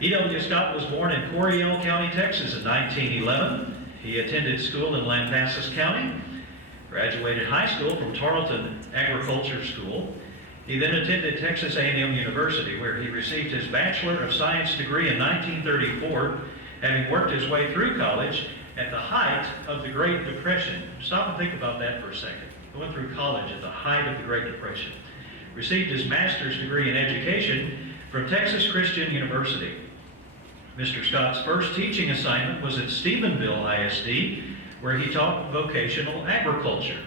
E.W. Scott was born in Coryell County, Texas in 1911. He attended school in Lampasas County, graduated high school from Tarleton Agriculture School. He then attended Texas A&M University, where he received his Bachelor of Science degree in 1934, having worked his way through college at the height of the Great Depression. Stop and think about that for a second. He went through college at the height of the Great Depression. Received his master's degree in education from Texas Christian University. Mr. Scott's first teaching assignment was at Stephenville ISD, where he taught vocational agriculture.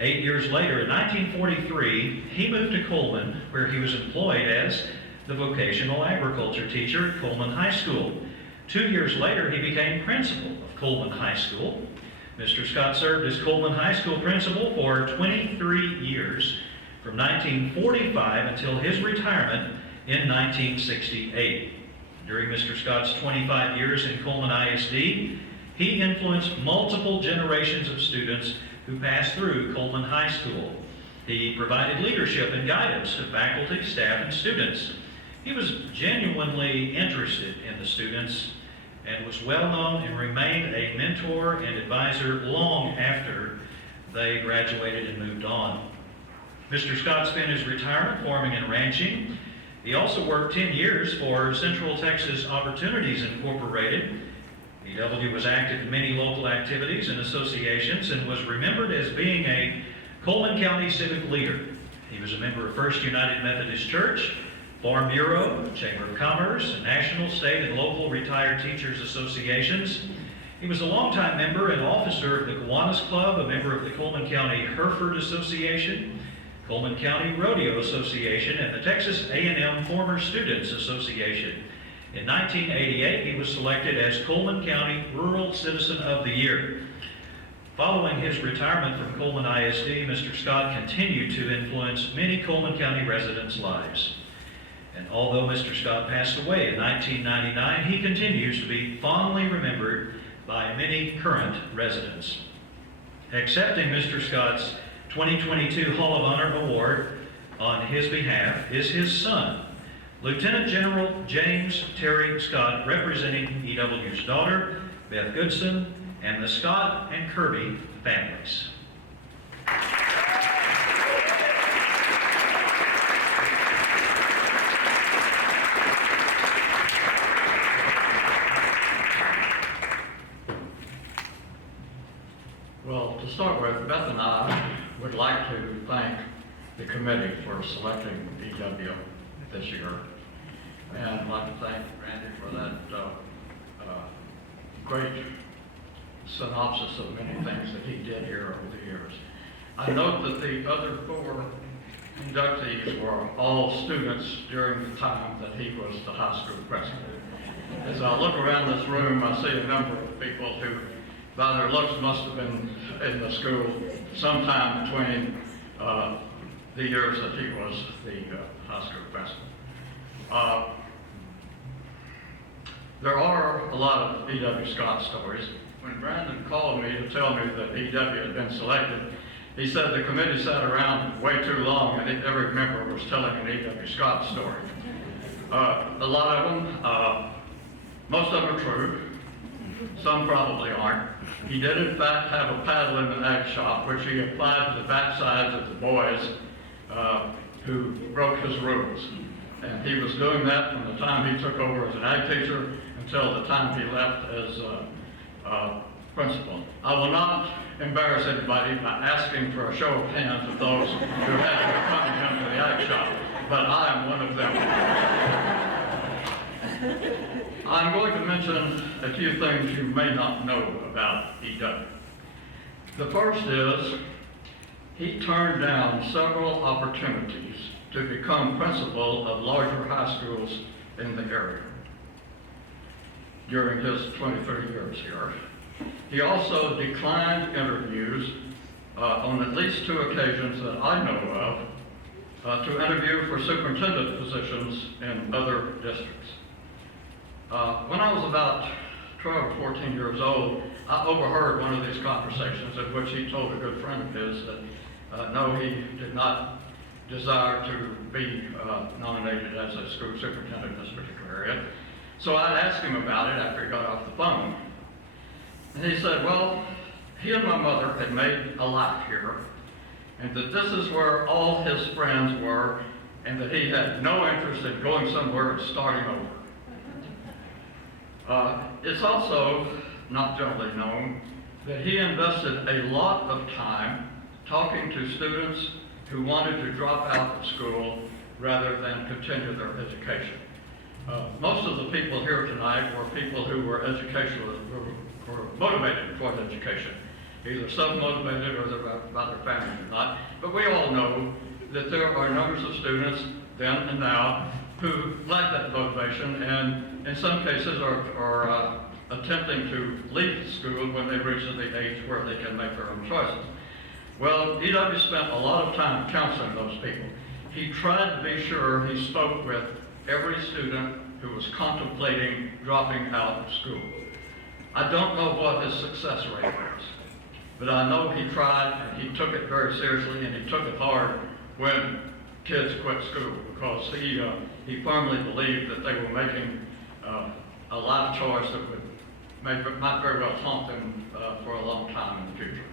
8 years later, in 1943, he moved to Coleman, where he was employed as the vocational agriculture teacher at Coleman High School. 2 years later, he became principal of Coleman High School. Mr. Scott served as Coleman High School principal for 23 years, from 1945 until his retirement in 1968. During Mr. Scott's 25 years in Coleman ISD, he influenced multiple generations of students who passed through Coleman High School. He provided leadership and guidance to faculty, staff, and students. He was genuinely interested in the students and was well known and remained a mentor and advisor long after they graduated and moved on. Mr. Scott spent his retirement farming and ranching. He also worked 10 years for Central Texas Opportunities Incorporated. E.W. was active in many local activities and associations and was remembered as being a Coleman County civic leader. He was a member of First United Methodist Church, Farm Bureau, Chamber of Commerce, and National, State, and Local Retired Teachers Associations. He was a longtime member and officer of the Kiwanis Club, a member of the Coleman County Hereford Association, Coleman County Rodeo Association, and the Texas A&M Former Students Association. In 1988, he was selected as Coleman County Rural Citizen of the Year. Following his retirement from Coleman ISD, Mr. Scott continued to influence many Coleman County residents' lives. And although Mr. Scott passed away in 1999, he continues to be fondly remembered by many current residents. Accepting Mr. Scott's 2022 Hall of Honor Award on his behalf is his son, Lieutenant General James Terry Scott, representing E.W.'s daughter, Beth Goodson, and the Scott and Kirby families. Well, to start with, Beth and I would like to thank the committee for selecting E.W. this year. And I'd like to thank Randy for that great synopsis of many things that he did here over the years. I note that the other four inductees were all students during the time that he was the high school president. As I look around this room, I see a number of people who, by their looks, must have been in the school sometime between the years that he was the high school president. There are a lot of E.W. Scott stories. When Brandon called me to tell me that E.W. had been selected, he said the committee sat around way too long and every member was telling an E.W. Scott story. A lot of them, most of them are true. Some probably aren't. He did in fact have a paddle in the ag shop, which he applied to the backsides of the boys who broke his rules. And he was doing that from the time he took over as an ag teacher until the time he left as principal. I will not embarrass anybody by asking for a show of hands of those who had to accompany him to the ag shop, but I am one of them. I'm going to mention a few things you may not know about E.W. The first is he turned down several opportunities to become principal of larger high schools in the area during his 23 years here. He also declined interviews on at least 2 occasions that I know of to interview for superintendent positions in other districts. When I was about 12 or 14 years old, I overheard one of these conversations in which he told a good friend of his that no, he did not desire to be nominated as a school superintendent in this particular area. So I asked him about it after he got off the phone. And he said, well, he and my mother had made a life here, and that this is where all his friends were, and that he had no interest in going somewhere and starting over. It's also not generally known that he invested a lot of time talking to students who wanted to drop out of school rather than continue their education. Most of the people here tonight were people who were were motivated towards education, either self-motivated or by their families or not. But we all know that there are numbers of students then and now who lack that motivation and in some cases are attempting to leave school when they reach the age where they can make their own choices. Well, E.W. spent a lot of time counseling those people. He tried to be sure he spoke with every student who was contemplating dropping out of school. I don't know what his success rate was, but I know he tried and he took it very seriously and he took it hard when kids quit school because he firmly believed that they were making a life choice that might very well haunt them for a long time in the future.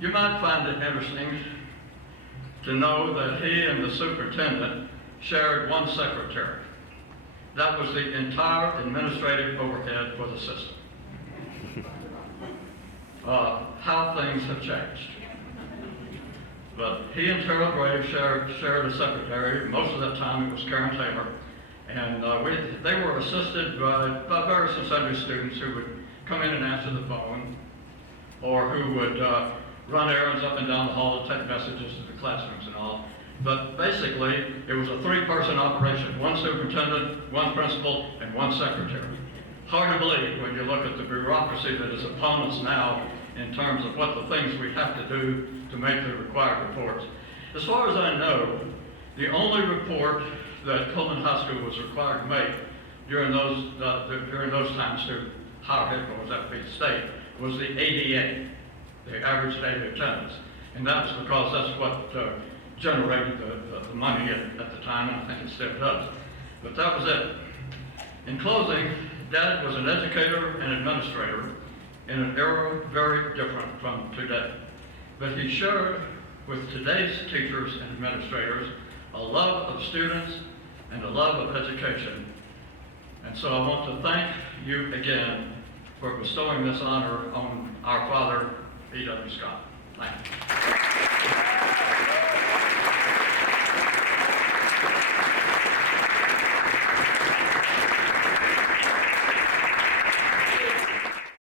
You might find it interesting to know that he and the superintendent shared one secretary. That was the entire administrative overhead for the system. How things have changed. But he and Terrell Graves shared a secretary. Most of that time it was Karen Taylor. And they were assisted by various Sunday students who would come in and answer the phone or who would run errands up and down the hall and take messages to the classrooms and all. But basically, it was a three-person operation, one superintendent, one principal, and one secretary. Hard to believe when you look at the bureaucracy that is upon us now in terms of what the things we have to do to make the required reports. As far as I know, the only report that Coleman High School was required to make during those times to higher headquarters at the state was the ADA, the average daily attendance. And that was because that's what generated the money at the time, and I think it still does. But that was it. In closing, Dad was an educator and administrator in an era very different from today. But he shared with today's teachers and administrators a love of students and a love of education. And so I want to thank you again for bestowing this honor on our father, E.W. Scott. Thank you.